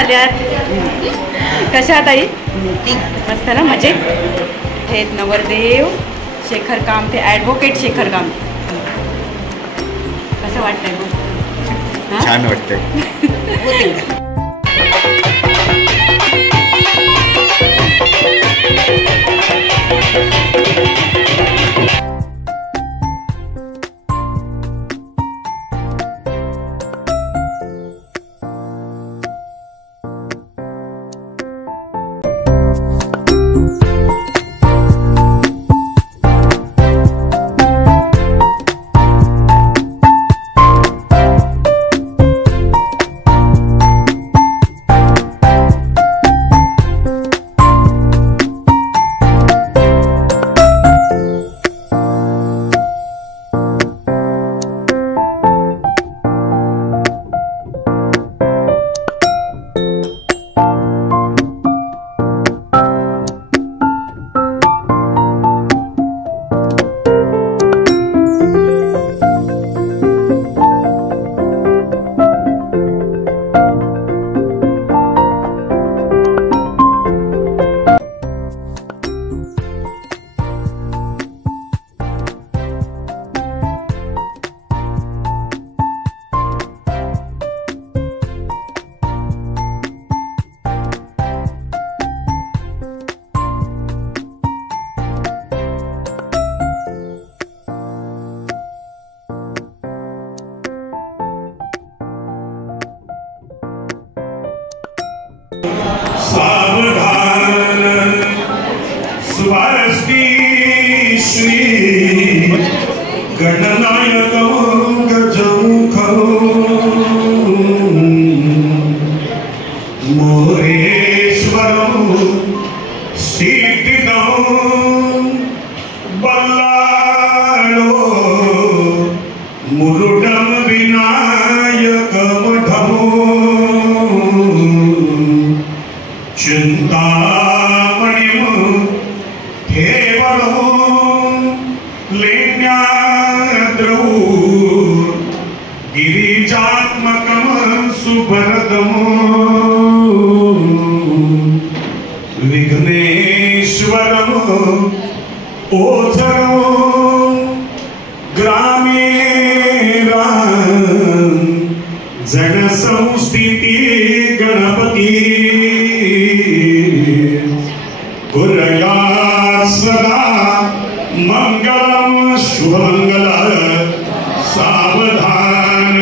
आल्यात. कशा आहात आई? मस्त ना, मजेत. हे नवरदेव शेखर कामते, ॲडव्होकेट शेखर कामते. कसं वाटतंय मग? छान वाटतंय. सावधान स्वास्ति श्री गणनायक गजमुखो मोरेश्वरो सिद्धिदो बल्लाळो मुरुडम विनायक मठमो चिंतामणिमो केवलो लेण्याद्रौ गिरिजात्मकं सुभरदमो विघ्नेश्वरमो ओझरो ग्रामेरा जनसंस्थिती गणपती गुरया सदा मंगलम शुभमंगल सावधान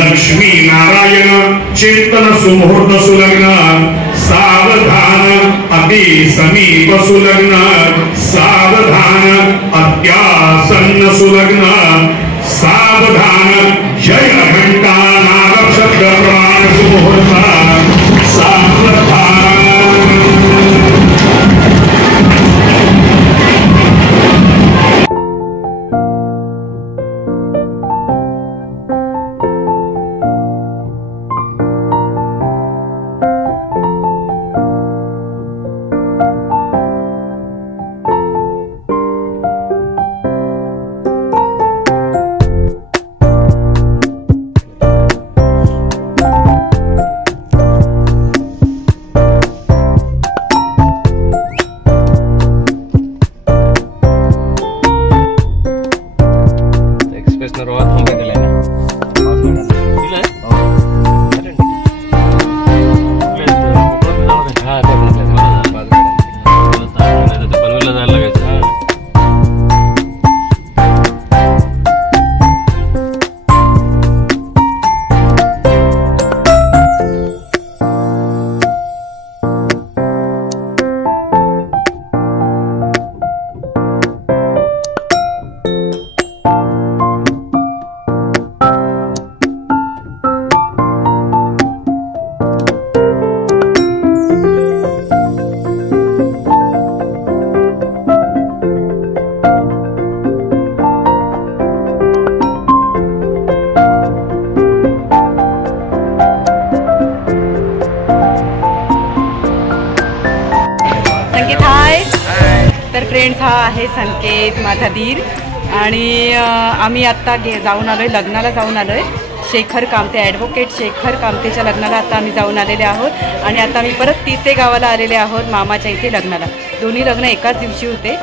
लक्ष्मी नारायण चिंतन सुमुहूर्त सुलग्न सावधान अति समीप सुलग्न सावधान अत्यासन्न सुलग्न सावधान जय घंटा नारक्षत्र प्रमाण सुमुहूर्त सावधान. फ्रेंड्स, हा आहे संकेत, माझा धीर. आणि आम्ही आत्ता जाऊन आलो आहे, लग्नाला जाऊन आलो आहे शेखर कामते, ॲडव्होकेट शेखर कामतेच्या लग्नाला आता आम्ही जाऊन आलेले आहोत आणि आता आम्ही परत तिसे गावाला आलेले आहोत मामाच्या इथे लग्नाला. दोन्ही लग्न एकाच दिवशी होते.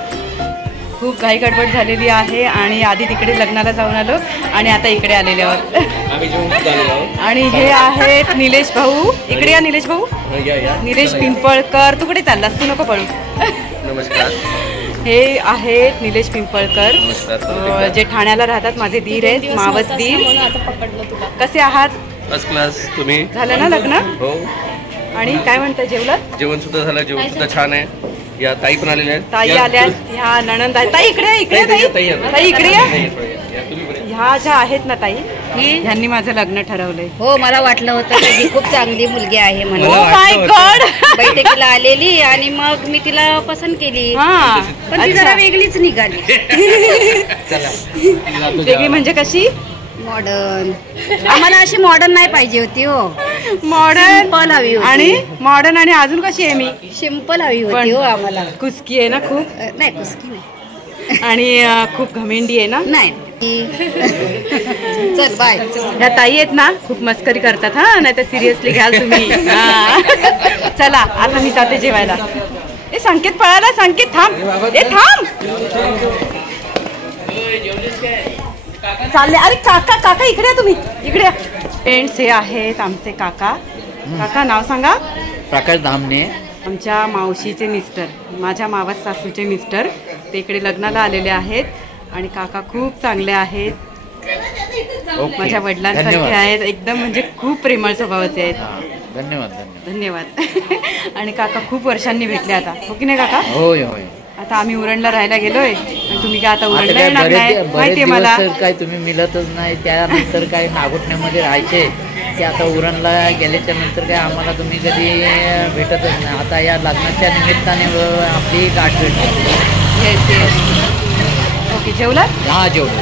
खूप घाई गडबड झालेली आहे आणि आधी तिकडे लग्नाला जाऊन आलो आणि आता इकडे आलेले आहोत. आणि हे आहेत निलेश भाऊ. इकडे या निलेश भाऊ. निलेश पिंपळकर. तू कुठे चाललास? तू नको पळू. नमस्कार. हे आहेत निलेश पिंपळकर, जे ठाण्याला राहतात. माझे दीर आहेत, मावस दीर. कसे आहात? First class. तुम्ही? झालं ना लग्न? हो. आणि काय म्हणता, जेवलात? जेवण सुद्धा झालं. जेवण सुद्धा छान आहे. या ताई पण आलेल्या आहेत. ताई आल्यात. ह्या नणंद आहेत. ताई इकडे, इकडे ताई, ताई इकडे या. ह्या ज्या आहेत ना ताई, ह्यांनी माझं लग्न ठरवलंय. हो, मला वाटलं होतं की खूप चांगली मुलगी आहे म्हणून. Oh my God. बैठकीला आलेली आणि मग मी तिला पसंत केली. हा, पण ती जरा वेगळीच निघाली. वेगळी म्हणजे कशी? मॉडर्न. आम्हाला अशी मॉडर्न नाही पाहिजे होती. हो, मॉडर्न सिंपल हवी होती. आणि मॉडर्न आणि अजून कशी आहे मी? सिंपल हवी होती. हो, आम्हाला कुचकी आहे ना खूप? नाही, कुस्की नाही. आणि खूप घमेंडी आहे ना? नाही. चल बाय. ह्या ताई आहेत ना, खूप मस्करी करतात. हा, नाही तर सिरियसली घ्याल तुम्ही. हा. चला आता मी जाते जेवायला. ए संकेत पळाला. संकेत थांब. ए थांब. चालले. अरे काका, काका इकडे या तुम्ही. इकडे या. फ्रेंड्स, हे आहेत आमचे काका. काका नाव सांगा. प्रकाश धामणे. आमच्या मावशीचे मिस्टर, माझ्या मावस सासूचे मिस्टर. ते इकडे लग्नाला आलेले आहेत आणि काका खूप चांगले आहेत. माझ्या वडिलांसारखे आहेत. एकदम म्हणजे खूप प्रेमळ स्वभावाचे आहेत. धन्यवाद. धन्यवाद. आणि काका खूप वर्षांनी भेटले आता, हो की नाही काका? होय होय. आता आम्ही उरणला राहायला गेलोय आणि तुम्ही काय आता उरणला येणार नाही माहितीये मला. काय तुम्ही मिळतच नाही. त्यानंतर काय नागोठण्यामध्ये राहायचे ते आता उरणला गेल्याच्या नंतर काय आम्हाला तुम्ही कधी भेटतच नाही. आता या लग्नाच्या निमित्ताने आपली गाठ भेटली. ओके, जेवलात? हा, जेवलो.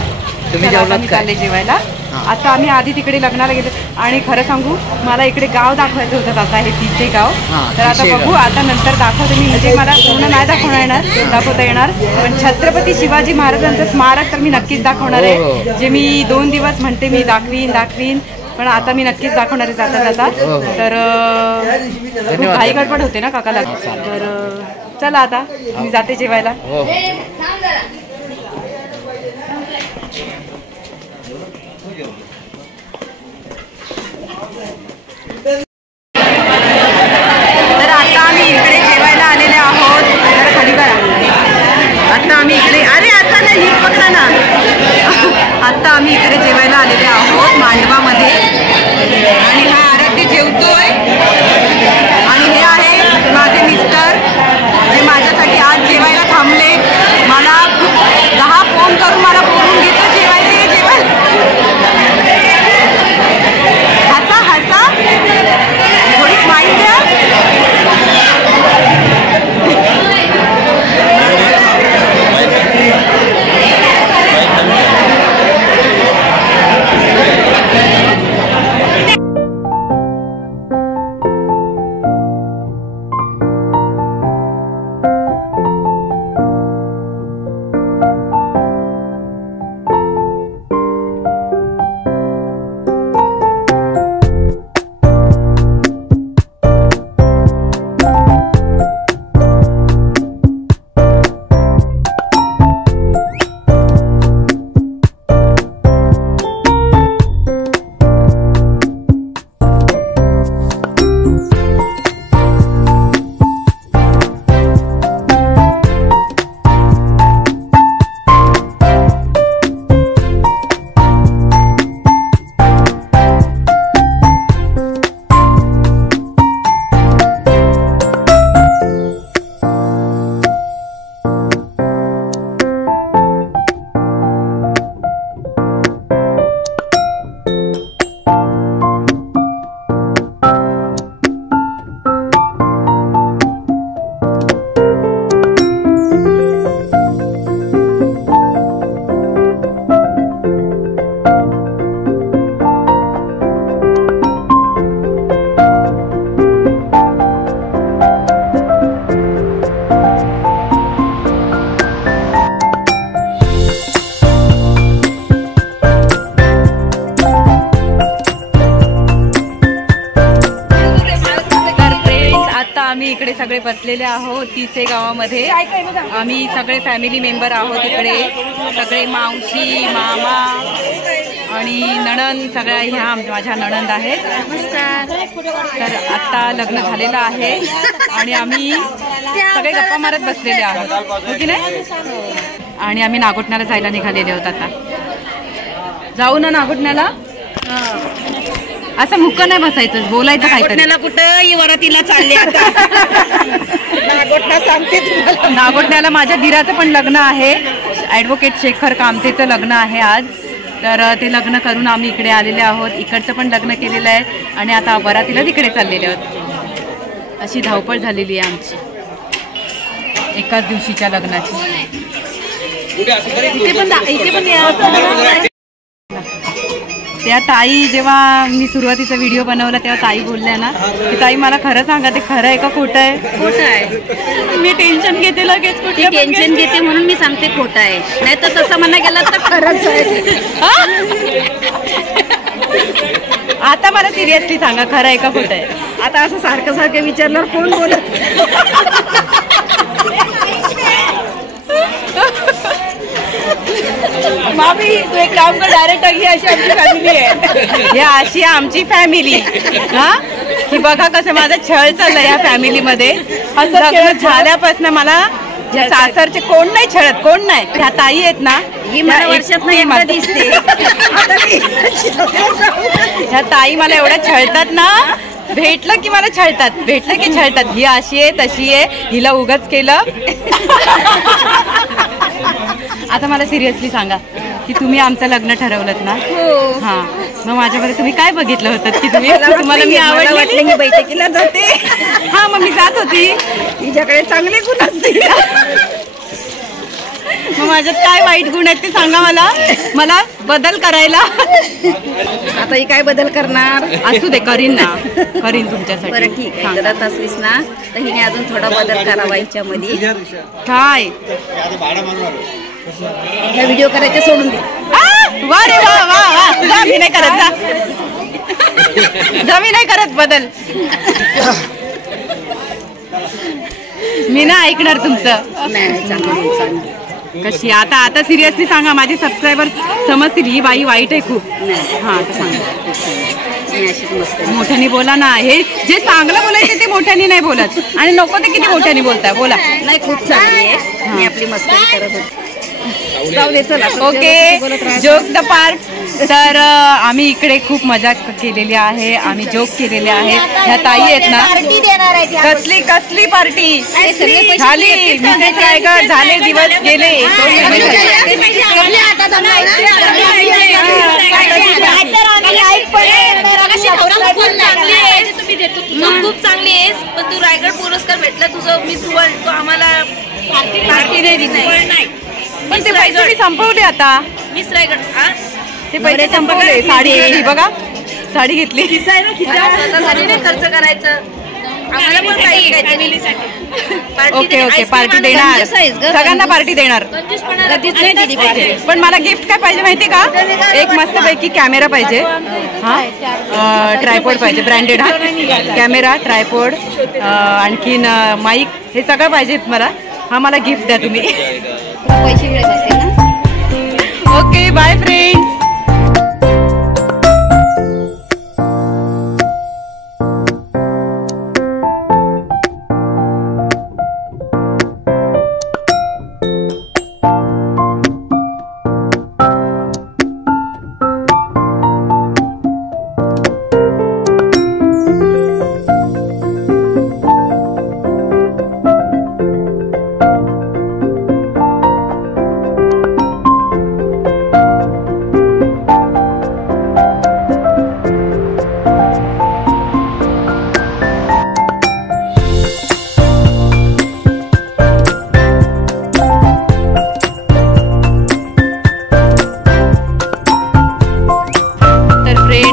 तुम्ही चला, आता जेवलात मी काय? चालले जेवायला. आता आम्ही आधी तिकडे लग्नाला गेलो आणि खरं सांगू, मला इकडे गाव दाखवायचं होतं आता, हे तिचे गाव. तर आता बघू, आता नंतर दाखवते मी. म्हणजे मला पूर्ण नाही दाखवता येणार पण छत्रपती शिवाजी महाराजांचं स्मारक तर मी नक्कीच दाखवणार आहे. जे मी 2 दिवस म्हणते मी दाखवीन पण आता मी नक्कीच दाखवणार आहे जाता जाता. तर खूप घाई गडबड होते ना काकाला. तर चला आता मी जाते जेवायला. तर आता आम्ही इकडे जेवायला आलेले आहोत. जरा खाली करा. आता आम्ही इकडे, अरे आता नाही, नीट पकडा ना. आता आम्ही इकडे जेवायला आलेले आहोत मांडवामध्ये आणि हा आराध्य जेवतोय आणि हे आहे माझे मिस्टर, जे माझ्यासाठी आज जेवायला थांबले. सगळे बसलेले आहोत तिसे गावामध्ये. आम्ही सगळे फॅमिली मेंबर आहोत इकडे. सगळे मावशी, मामा आणि नणंद, सगळ्या ह्या माझ्या नणंद आहेत. तर आत्ता लग्न झालेलं आहे आणि आम्ही सगळे गप्पा मारत बसलेले आहोत, हो की नाही? आणि आम्ही नागोठण्याला जायला निघालेले आहोत. आता जाऊ ना नागोठण्याला. असं मुक्क नाही बसायचं, बोलायचं काहीतरी. कुठं वरातीला चालले आता. नागोठणा सांगते तुम्हाला. नागोठण्याला माझ्या दिराचं पण लग्न आहे. ॲडव्होकेट शेखर कामतेचं लग्न आहे आज. तर ते लग्न करून आम्ही इकडे आलेले आहोत. इकडचं पण लग्न केलेलं आहे आणि आता वरातीला तिकडे चाललेले आहोत. अशी धावपळ झालेली आहे आमची एकाच दिवशीच्या लग्नाची. त्या ताई, जेव्हा मी सुरुवातीचा व्हिडिओ बनवला तेव्हा ताई बोलल्या ना की ताई मला खरं सांगा, ते खरं आहे का खोटं आहे? खोटं आहे. मी टेन्शन घेते लगेच. कुठे टेन्शन घेते म्हणून मी सांगते खोटं आहे, नाही तर तसं म्हणा गेलं तर खरंच आहे. आता मला सिरियसली सांगा, खरं आहे का खोटं आहे? आता असं सारखं सारखं विचारल्यावर कोण बोलत? मामी तू एक काम कर, डायरेक्ट ही अशी आमची फॅमिली आहे. ही अशी आमची फॅमिली. हा की बघा कसं माझा छळ चाललाय या फॅमिलीमध्ये. लग्न झाल्यापासून मला या सासरचे कोण नाही छळत, कोण नाही. ह्या ताई आहेत ना, ही मला वर्षात नाही एकदा दिसते. ह्या ताई मला एवढ्या छळतात ना, भेटलं की मला छळतात, भेटलं की छळतात. ही अशी आहे तशी आहे, हिला उगाच केलं. आता मला सिरियसली सांगा की तुम्ही आमचं लग्न ठरवलं ना? हो. हा, मग माझ्याकडे तुम्ही काय बघितलं होतं की तुम्हाला मी आवडले? मी बैठकीला जाते. हा, मग मी जात होती. हिच्याकडे चांगले गुण असतील. मग माझ्यात काय वाईट गुण आहेत ते सांगा मला बदल करायला. आता ही काय बदल करणार? असू दे, करीन ना, करीन तुमच्यासाठी. बरं ठीक आहे, करत असलीस ना तर हिने अजून थोडा बदल करावा हिच्यामध्ये. काय? ह्या व्हिडिओ करायचे सोडून दे. वा रे वा वा वा. जा, मी नाही करत. जा, मी नाही करत बदल. मी ना ऐकणार तुमचं. नाही, चांगली. कशी? आता सिरियसली सांगा, माझे सबस्क्रायबर समजतील ही बाई वाईट आहे खूप. हा, तर सांगा. मोठ्याने बोला ना. हे जे चांगलं बोलायचं ते मोठ्याने नाही बोलत आणि नको ते किती मोठ्याने बोलताय. बोला. नाही, खूप चांगली आहे. मी आपली मस्करी करत होते. जाऊ दे, चला. Okay, joke the part. तर आम्ही इकडे खूप मजा केलेली आहे, आम्ही जोक केलेले आहेत. ह्या ताई आहेत ना, कसली पार्टी झाली? मिसेस रायगड झाले, दिवस गेले. खूप चांगली आहेस, पण तू रायगड पुरस्कार भेटला तुझं मिस वर्ल्ड, तो आम्हाला पार्टी नाही दिली. पण ते पैसे मी संपवले आता. मिस रायगड ते पैसे संपवले. साडी घेतली बघा, साडी घेतली. स्वतःसाठी नाही खर्च करायचं, आम्हाला पण पाहिजे. ओके ओके, पार्टी देणार, सगळ्यांना पार्टी देणार. पण मला गिफ्ट काय पाहिजे माहिती का? एक मस्त पैकी कॅमेरा पाहिजे. हा, ट्रायपॉड पाहिजे, ब्रँडेड. हा, कॅमेरा, ट्रायपॉड, आणखीन माईक, हे सगळं पाहिजे मला. हा, मला गिफ्ट द्या तुम्ही. पैसे मिळत असते ना. Okay, bye friends.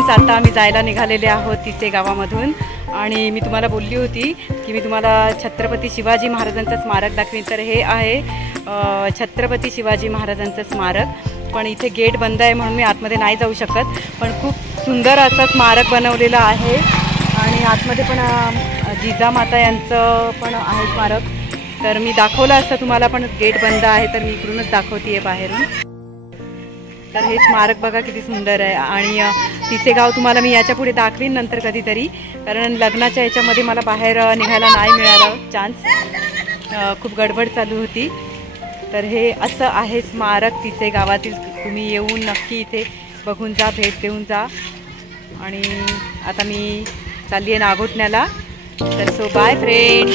आता आम्ही जायला निघालेले आहोत तिथे गावामधून. आणि मी तुम्हाला बोलली होती की मी तुम्हाला छत्रपती शिवाजी महाराजांचं स्मारक दाखवीन. तर हे आहे छत्रपती शिवाजी महाराजांचं स्मारक. पण इथे गेट बंद आहे म्हणून मी आतमध्ये नाही जाऊ शकत. पण खूप सुंदर असं स्मारक बनवलेलं आहे आणि आतमध्ये पण जिजामाता यांचं पण आहे स्मारक. तर मी दाखवलं असतं तुम्हाला, पण गेट बंद आहे तर मी इकडूनच दाखवते बाहेरून. तर हे स्मारक बघा किती सुंदर आहे. आणि तिचे गाव तुम्हाला मी याच्या पुढे दाखवीन नंतर कधीतरी, कारण लग्नाच्या याच्यामध्ये मला बाहेर निघायला नाही मिळालं चान्स, खूप गडबड चालू होती. तर हे असं आहे स्मारक तिचे गावातील. तुम्ही येऊन नक्की इथे बघून जा, भेट देऊन जा. आणि आता मी चालली आहे नागोठण्याला. तर सो बाय फ्रेंड.